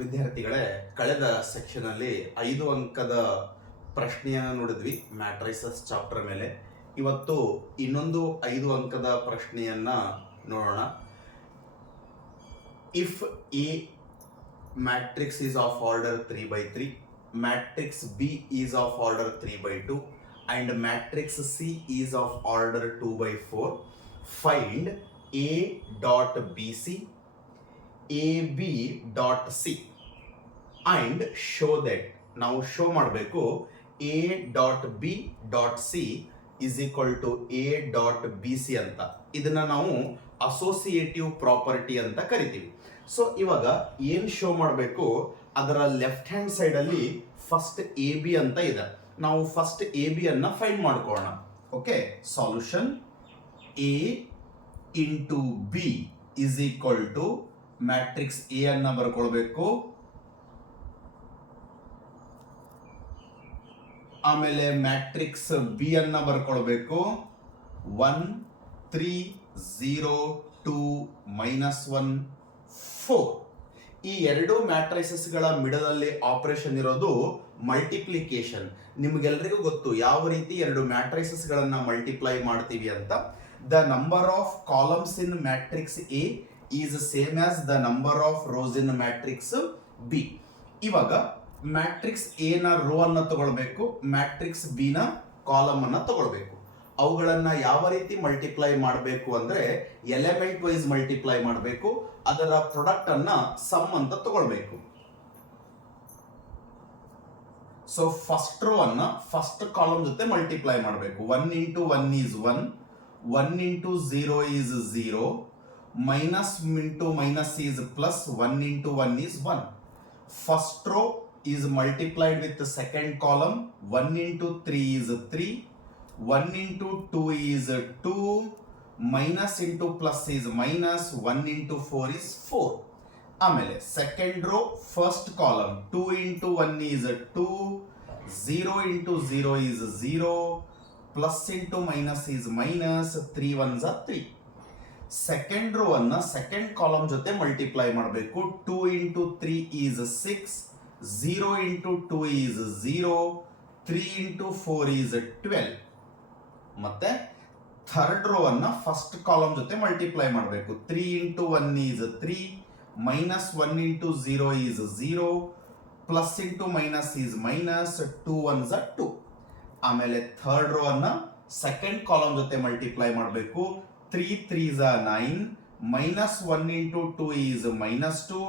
ವಿದ್ಯಾರ್ಥಿಗಳೇ, ಕಳೆದ ಸೆಕ್ಷನಲ್ಲಿ 5 ಅಂಕದ ಪ್ರಶ್ನೆಯನ್ನು ನೋಡಿದ್ವಿ ಮ್ಯಾಟ್ರೈಸಸ್ ಚಾಪ್ಟರ್ ಮೇಲೆ. ಇವತ್ತು ಇನ್ನೊಂದು 5 ಅಂಕದ ಪ್ರಶ್ನೆಯನ್ನ ನೋಡೋಣ. If A matrix is of order 3/3, matrix B is of order 3/2 and matrix C is of order 2/4, find A dot BC, AB dot C and show that. ನಾವು ಶೋ ಮಾಡಬೇಕು A dot B dot C is equal to A dot BC ಅಂತ. ಇದನ್ನ ನಾವು associative property ಅಂತ ಕರಿತೀವಿ. So ಇವಾಗ ಏನ್ show ಮಾಡಬೇಕು, ಅದರ ಲೆಫ್ಟ್ ಹ್ಯಾಂಡ್ ಸೈಡ್ ಅಲ್ಲಿ ಫಸ್ಟ್ ಎ ಬಿ ಅಂತ ಇದೆ. ನಾವು ಫಸ್ಟ್ ಎ ಬಿ ಅನ್ನ ಫೈಂಡ್ ಮಾಡ್ಕೊಳ್ಳೋಣ. Okay, solution A into B is equal to matrix A ಅನ್ನ ಬರ್ಕೊಳ್ಬೇಕು, ಆಮೇಲೆ ಮ್ಯಾಟ್ರಿಕ್ಸ್ ಬಿ ಅನ್ನ ಬರ್ಕೊಳ್ಬೇಕು. 1 3 0 2 -1 4. ಈ ಎರಡು ಮ್ಯಾಟ್ರೈಸಸ್ಗಳ ಮಿಡಲಲ್ಲಿ ಆಪರೇಷನ್ ಇರೋದು ಮಲ್ಟಿಪ್ಲಿಕೇಶನ್. ನಿಮ್ಗೆಲ್ರಿಗೂ ಗೊತ್ತು ಯಾವ ರೀತಿ ಎರಡು ಮ್ಯಾಟ್ರೈಸಸ್ಗಳನ್ನ ಮಲ್ಟಿಪ್ಲೈ ಮಾಡ್ತೀವಿ ಅಂತ. The number of columns in matrix A is same as the number of rose in matrix B. ಇವಾಗ ಮ್ಯಾಟ್ರಿಕ್ಸ್ ಎ ನ ರೋ ಅನ್ನ ತಗೊಳ್ಬೇಕು, ಮ್ಯಾಟ್ರಿಕ್ಸ್ ಬಿ ನ ಕಾಲಮ್ ಅನ್ನ ತಗೊಳ್ಬೇಕು. ಅವುಗಳನ್ನ ಯಾವ ರೀತಿ ಮಲ್ಟಿಪ್ಲೈ ಮಾಡಬೇಕು ಅಂದ್ರೆ ಎಲಿಮೆಂಟ್ ವೈಸ್ ಮಲ್ಟಿಪ್ಲೈ ಮಾಡಬೇಕು. ಅದರ ಪ್ರಾಡಕ್ಟ್ ಅನ್ನ ಸಮ್ ಅಂತ ತಗೊಳ್ಬೇಕು. ಸೊ ಫಸ್ಟ್ ರೋ ಅನ್ನ ಫಸ್ಟ್ ಕಾಲಮ್ ಜೊತೆ ಮಲ್ಟಿಪ್ಲೈ ಮಾಡಬೇಕು. 1 into 1 is 1, 1 into 0 is 0, minus into minus is plus, 1 into 1 is 1. First row is multiplied with the second column. 1 into 3 is 3, 1 into 2 is 2, minus into plus is minus, 1 into 4 is 4. ಆಮೇಲೆ second row first column 2 into 1 is 2, 0 into 0 is 0, plus into minus is minus, 3 ones are 3. Second row ಅನ್ನ second column ಜೊತೆ multiply ಮಾಡಬೇಕು. 2 into 3 is 6, 0 into 2 is 0, 3 into 4 is 12. ಮತ್ತೆ third row ಅನ್ನ first column ಜೊತೆ multiply ಮಾಡಬೇಕು. 3 into 1 is 3, minus 1 into 0 is 0, plus into minus is minus, 2 ones are 2. ಆಮೇಲೆ third row ಅನ್ನ second column ಜೊತೆ ಮಲ್ಟಿಪ್ಲೈ ಮಾಡಬೇಕು. 3 3s are 9, minus 1 into 2 is minus 2,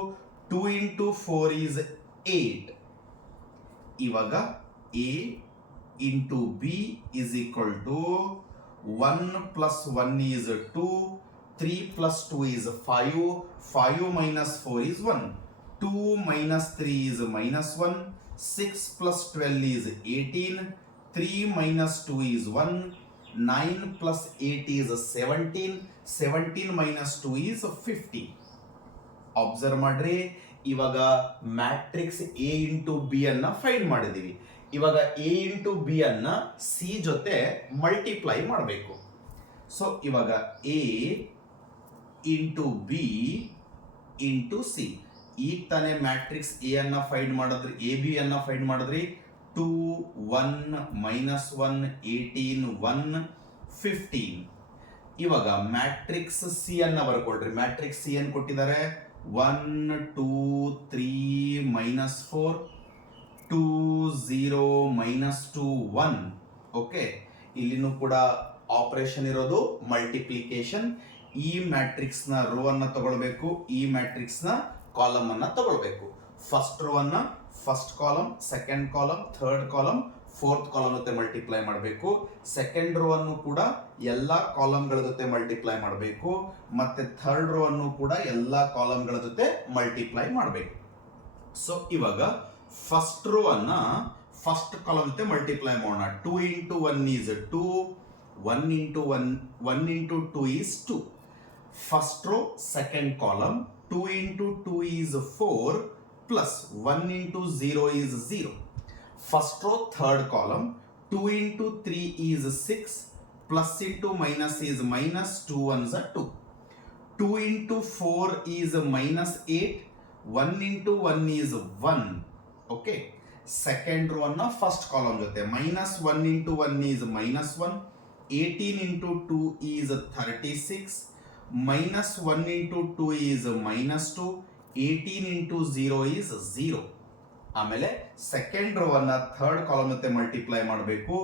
2 into 4 is 8. ಇವಾಗ A into B is equal to 1 plus 1 is 2, 3 plus 2 is 5, 5 minus 4 is 1, 2 minus 3 is minus 1, 6 plus 12 is 18, 3 minus 2 is 1, 9 plus 8 is 17, 17 minus 2 is 15. Observe ಮಾಡ್ರಿ, ಇವಾಗ matrix A into B ಅನ್ನ find ಮಾಡಿದೀವಿ. ಇವಾಗ A into B ಅನ್ನ C ಜೊತೆ multiply ಮಾಡಬೇಕು. So ಇವಾಗ A into B into C. ಈಗ ತಾನೇ ಮ್ಯಾಟ್ರಿಕ್ಸ್ ಎ ಅನ್ನ ಫೈಂಡ್ ಮಾಡಿದ್ರಿ, ಎ ಬಿ ಅನ್ನ ಫೈಂಡ್ ಮಾಡಿದ್ರಿ. 2 1 -1 18 1 15. ಇವಾಗ ಮ್ಯಾಟ್ರಿಕ್ಸ್ ಸಿ ಅನ್ನ ಬರ್ಕೊಳ್ರಿ. ಮ್ಯಾಟ್ರಿಕ್ಸ್ ಸಿ ಅನ್ನು ಕೊಟ್ಟಿದ್ದಾರೆ 1 2 3 -4, 2 0 -2 1. ಓಕೆ, ಇಲ್ಲಿನೂ ಕೂಡ ಆಪರೇಷನ್ ಇರೋದು ಮಲ್ಟಿಪ್ಲಿಕೇಶನ್. ಈ ಮ್ಯಾಟ್ರಿಕ್ಸ್ ನ ರೋ ಅನ್ನ ತಗೊಳ್ಬೇಕು, ಈ ಮ್ಯಾಟ್ರಿಕ್ಸ್ ನ ಕಾಲಮ್ ಅನ್ನ ತಗೊಳ್ಬೇಕು. ಫಸ್ಟ್ ರೋ ಅನ್ನ first column, second column, third column, fourth column ಜೊತೆ ಮಲ್ಟಿಪ್ಲೈ ಮಾಡಬೇಕು. ಸೆಕೆಂಡ್ ರೋ ಅನ್ನು ಕೂಡ ಎಲ್ಲಾ ಕಾಲಮ್ಗಳ ಜೊತೆ ಮಲ್ಟಿಪ್ಲೈ ಮಾಡಬೇಕು. ಮತ್ತೆ ಥರ್ಡ್ ರೋ ಅನ್ನು ಕೂಡ ಎಲ್ಲಾ ಕಾಲಮ್ಗಳ ಜೊತೆ ಮಲ್ಟಿಪ್ಲೈ ಮಾಡಬೇಕು. ಸೊ ಇವಾಗ ಫಸ್ಟ್ ರೋ ಅನ್ನ ಫಸ್ಟ್ ಕಾಲಮ್ ಜೊತೆ ಮಲ್ಟಿಪ್ಲೈ ಮಾಡೋಣ. 2 into 1 is 2, 1 into 1 into 2 is 2. First row second column 2 into 2 is 4, plus 1 into 0 is 0. First row third column 2 into 3 is 6, plus into minus is minus, 2 ones are 2. 2 into 4 is minus 8, 1 into 1 is 1. Okay. Second row ಅನ್ನ first column ಜೊತೆ minus 1 into 1 is minus 1. 18 into 2 is 36. Minus 1 into 2 is minus 2. 18 into 0 is 0. ಆಮೇಲೆ second row ಅನ್ನ third column ಜೊತೆ multiply ಮಾಡಬೇಕು.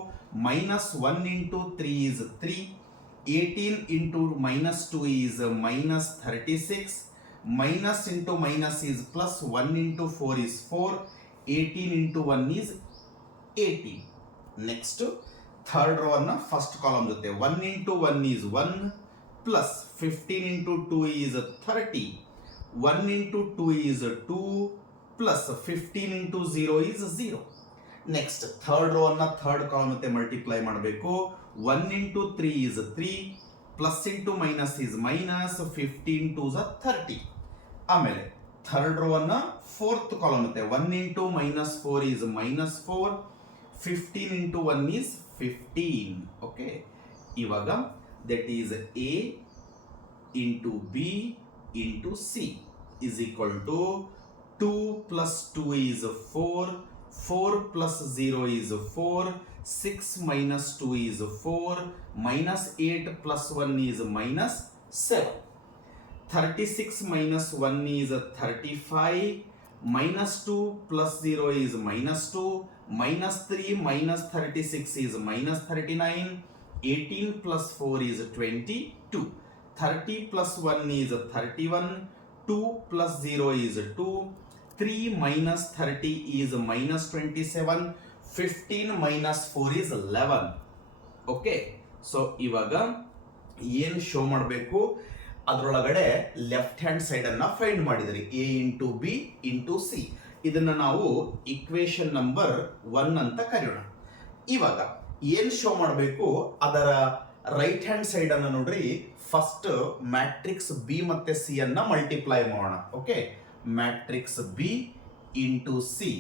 Minus 1 into 3 is 3. 18 into minus 2 is minus 36. Minus into minus is plus. 1 into 4 is 4. 18 into 1 is 18. Next, third row ಅನ್ನ first column ಜೊತೆ 1 into 1 is 1 plus 15 into 2 is 30. 1 into 2 is 2 plus 15 into 0 is 0. Next, third row ಅನ್ನ third column ಜೊತೆ multiply ಮಾಡಬೇಕು. 1 into 3 is 3 plus into minus is minus. 15 to 30. ಆಮೇಲೆ third row ಅನ್ನ fourth column ಮತ್ತೆ 1 into minus 4 is minus 4. 15 into 1 is 15. Okay, ಇವಾಗ that is A into B into C is equal to 2 plus 2 is 4. 4 plus 0 is 4. 6 minus 2 is 4. Minus 8 plus 1 is minus 7. 36 minus 1 is 35. Minus 2 plus 0 is minus 2. Minus 3 minus 36 is minus 39. 18 plus 4 is 22. 30 plus 1 is 31. 2 plus 0 is 2. 3 minus 30 is minus 27. 15 minus 4 is 11. Okay, so ಇವಾಗ ಏನು show ಮಾಡಬೇಕು, ಅದರೊಳಗಡೆ left hand side ಅನ್ನ find ಮಾಡಿದ್ರಿ. A into B into C. ಇದನ್ನ ನಾವು equation number 1 ಅಂತ ಕರೆಯೋಣ. ಇವಾಗ ಏನ್ ಶೋ ಮಾಡಬೇಕು, ಅದರ ರೈಟ್ ಹ್ಯಾಂಡ್ ಸೈಡ್ ಅನ್ನ ನೋಡ್ರಿ. ಫಸ್ಟ್ ಮ್ಯಾಟ್ರಿಕ್ಸ್ ಬಿ ಮತ್ತೆ ಸಿ ಅನ್ನ ಮಲ್ಟಿಪ್ಲೈ ಮಾಡೋಣ. Okay, matrix B into C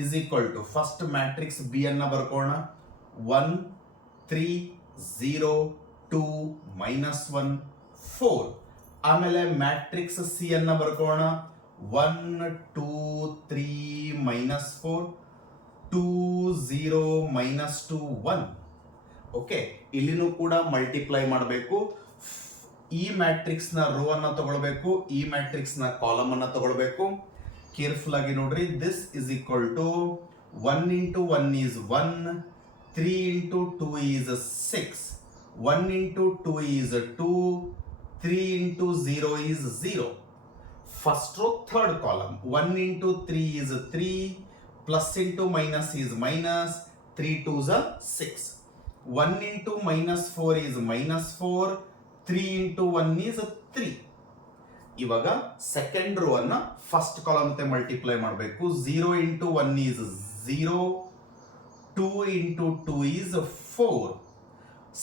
is equal to first matrix B ಅನ್ನ ಬರ್ಕೋಣ. 1 3 0 2 minus 1 4. ಆಮೇಲೆ ಮ್ಯಾಟ್ರಿಕ್ಸ್ ಸಿ ಅನ್ನ ಬರ್ಕೋಣ. 1 2 3 minus 4 2 0 minus 2 1. ಓಕೆ, ಇಲ್ಲಿನೂ ಕೂಡ ಮಲ್ಟಿಪ್ಲೈ ಮಾಡಬೇಕು. ಈ ಮ್ಯಾಟ್ರಿಕ್ಸ್ ನ ರೋ ಅನ್ನ ತಗೊಳ್ಬೇಕು, ಈ ಮ್ಯಾಟ್ರಿಕ್ಸ್ ನ ಕಾಲಮ್ ಅನ್ನ ತಗೊಳ್ಬೇಕು. ಕೇರ್ಫುಲ್ ಆಗಿ ನೋಡ್ರಿ. This is equal to 1 into 1 is 1. 3 into 2 is 6. 1 into 2 is 2. 3 into 0 is 0. First row, third column. 1 into 3 is 3. Plus into minus is minus. 3 2s are 6. 1 into minus 4 is minus 4. 3 into 1 is 3. ಇವಾಗ second row ಅನ್ನ first column ಜೊತೆ multiply ಮಾಡಬೇಕು. 0 into 1 is 0. 2 into 2 is 4.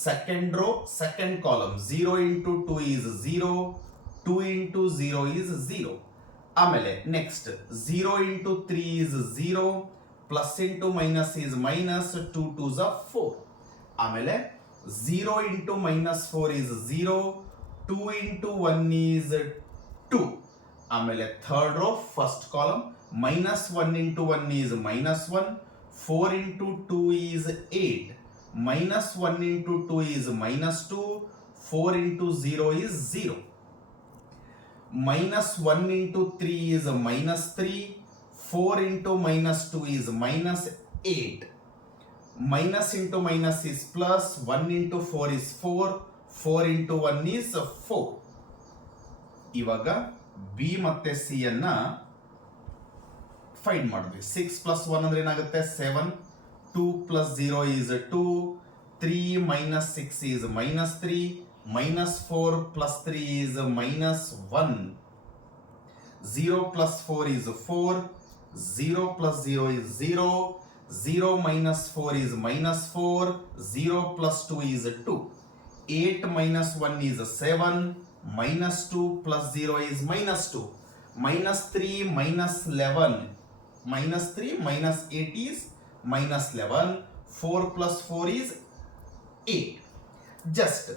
Second row, second column. 0 into 2 is 0. 2 into 0 is 0. ಆಮೇಲೆ next 0 into 3 is 0. Plus into minus is minus. 2 2s are 4. ಆಮೇಲೆ 0 into minus 4 is 0. 2 into 1 is 2. ಆಮೇಲೆ third row first column. minus 1 into 1 is minus 1. 4 into 2 is 8. Minus 1 into 2 is minus 2. 4 into 0 is 0. Minus 1 into 3 is minus 3. 4 into minus 2 is minus 8. Minus into minus is plus. 1 into 4 is 4. 4 into 1 is 4. ಇವಾಗ B ಮತ್ತೆ C ಅನ್ನ find ಮಾಡಿದ್ವಿ. 6 plus 1 ಅಂದ್ರೆ ಏನಾಗುತ್ತೆ 7. 2 plus 0 is 2. 3 minus 6 is minus 3. Minus 4 plus 3 is minus 1. 0 plus 4 is 4. 0 plus 0 is 0. 0 minus 4 is minus 4. 0 plus 2 is 2. 8 minus 1 is 7. Minus 2 plus 0 is minus 2. Minus 3 minus 11. Minus 3 minus 8 is minus 11. 4 plus 4 is 8. Just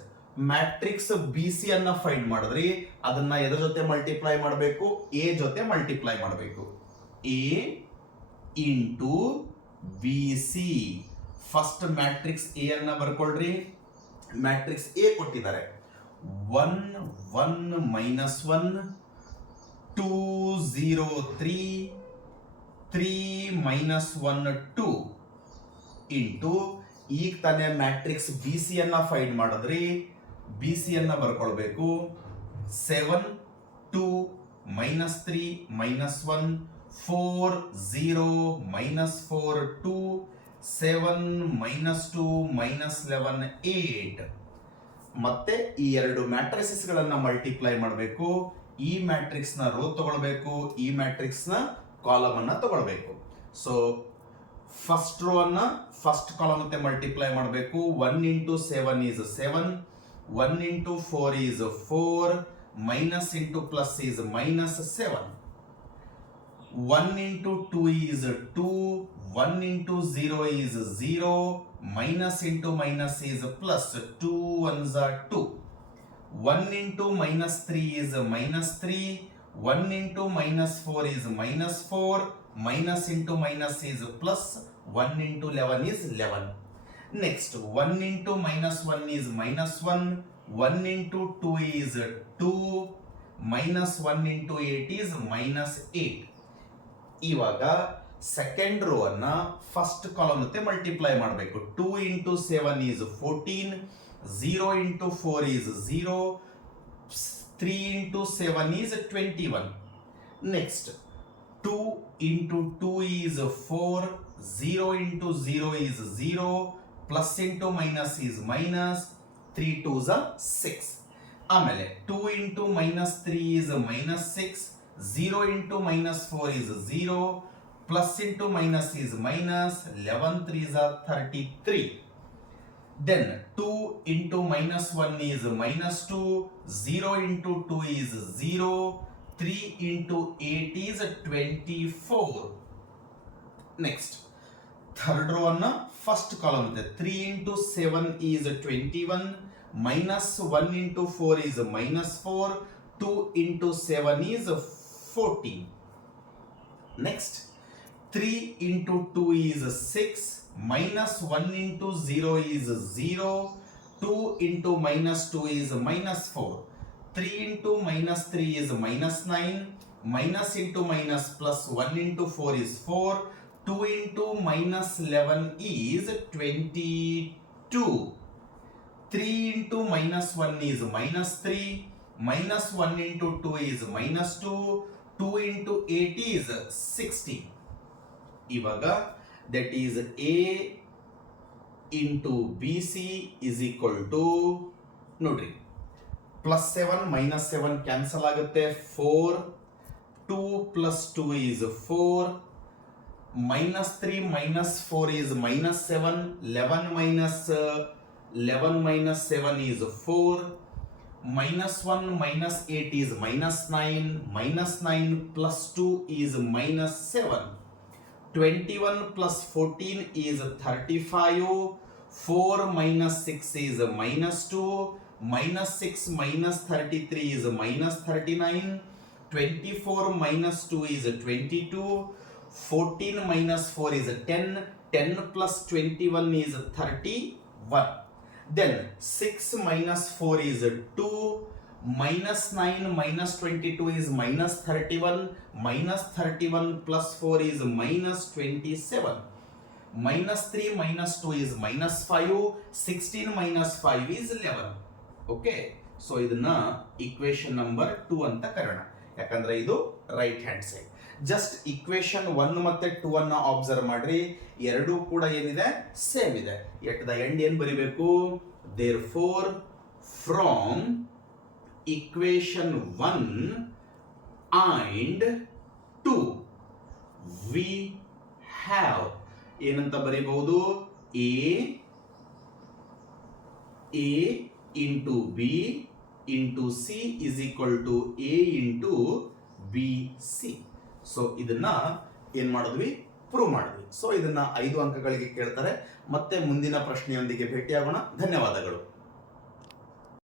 matrix B C ಅನ್ನ find ಮಾಡಿದ್ರಿ, ಅದನ್ನ ಎದ್ರ ಜೊತೆ multiply ಮಾಡಬೇಕು? A ಜೊತೆ multiply ಮಾಡಬೇಕು. A into B C. First matrix A ಅನ್ನ ಬರ್ಕೊಳ್ರಿ. Matrix A ಕೊಟ್ಟಿದ್ದಾರೆ 1 1 minus 1 2 0 3 3 minus 1 2 ಇಂಟು ಈಗ ತಾನೇ ಮ್ಯಾಟ್ರಿಕ್ಸ್ ಬಿ ಸಿ ಅನ್ನ ಫೈಂಡ್ ಮಾಡಿದ್ರಿ, ಬಿ ಸಿ ಅನ್ನ ಬರ್ಕೊಳ್ಬೇಕು 7 2 minus 3 minus 1 4 0 minus 4 2 7 minus 2 minus 11 8. ಮತ್ತೆ ಈ ಎರಡು ಮ್ಯಾಟ್ರಿಸಸ್ ಗಳನ್ನ ಮಲ್ಟಿಪ್ಲೈ ಮಾಡಬೇಕು. ಈ ಮ್ಯಾಟ್ರಿಕ್ಸ್ ನ ರೋ ತಗೊಳ್ಬೇಕು, ಈ ಮ್ಯಾಟ್ರಿಕ್ಸ್ ನ ಕಾಲಮ್ ಅನ್ನ ತಗೊಳ್ಬೇಕು. ಸೊ ಫಸ್ಟ್ ರೋ ಅನ್ನ ಫಸ್ಟ್ ಕಾಲಮ್ ಜೊತೆ ಮಲ್ಟಿಪ್ಲೈ ಮಾಡಬೇಕು. 1 into 7 is 7, 1 into 4 is 4, minus into plus is minus 7. 1 into 2 is 2, 1 into 0 is 0, minus into minus is plus, 2 ones are 2. 1 into minus 3 is minus 3, 1 into minus 4 is minus 4, minus into minus is plus, 1 into 11 is 11. Next, 1 into minus 1 is minus 1, 1 into 2 is 2, minus 1 into 8 is minus 8. ಇವಾಗ second row ಅನ್ನ first column ಜೊತೆ multiply ಮಾಡಬೇಕು. 2 into 7 is 14, 0 into 4 is 0, 3 into 7 is 21. Next, 2 into 2 is 4, 0 into 0 is 0, plus into minus is minus, 3 2s are 6. ಆಮೇಲೆ 2 into minus 3 is minus 6, 0 into minus 4 is 0, plus into minus is minus, 11 3s are 33. Then 2 into minus 1 is minus 2, 0 into 2 is 0, 3 into 8 is 24. Next, third row ಅನ್ನ first column ಇದೆ. 3 into 7 is 21, minus 1 into 4 is minus 4, 2 into 7 is 14. Next, 3 into 2 is 6, minus 1 into 0 is 0, 2 into minus 2 is minus 4, 3 into minus 3 is minus 9, minus into minus plus 1 into 4 is 4, 2 into minus 11 is 22, 3 into minus 1 is minus 3, minus 1 into 2 is minus 2, 2 into 8 is 60. ಇವಾಗ that is A into BC is equal to, ನೋಡ್ರಿ, plus 7 minus 7 cancel ಆಗುತ್ತೆ, 4, 2 plus 2 is 4, minus 3 minus 4 is minus 7, 11 minus 7 is 4, minus 1 minus 8 is minus 9, minus 9 plus 2 is minus 7, 21 plus 14 is 35, 4 minus 6 is minus 2, minus 6 minus 33 is minus 39, 24 minus 2 is 22, 14 minus 4 is 10, 10 plus 21 is 31. Then 6 minus 4 is 2, minus 9 minus 22 is minus 31, minus 31 plus 4 is minus 27, minus 3 minus 2 is minus 5, 16 minus 5 is 11. Okay, so ಇದನ್ನ equation number 2 ಅಂತ ಕರೆಯೋಣ, ಯಾಕಂದ್ರೆ ಇದು right hand side. Just equation 1 ಮತ್ತೆ 2 ಅನ್ನ observe ಮಾಡ್ರಿ, ಎರಡೂ ಕೂಡ ಏನಿದೆ, ಸೇಮ್ ಇದೆ. ಎಟ್ ದ ಎಂಡ್ ಏನ್ ಬರಿಬೇಕು? therefore from equation 1 and 2 we have ಏನಂತ ಬರೀಬಹುದು? A into B into C is equal to A into BC. So ಇದನ್ನ ಏನ್ ಮಾಡಿದ್ವಿ? ಪ್ರೂವ್ ಮಾಡಿದ್ವಿ. ಸೊ ಇದನ್ನ 5 ಅಂಕಗಳಿಗೆ ಕೇಳ್ತಾರೆ. ಮತ್ತೆ ಮುಂದಿನ ಪ್ರಶ್ನೆಯೊಂದಿಗೆ ಭೇಟಿಯಾಗೋಣ. ಧನ್ಯವಾದಗಳು.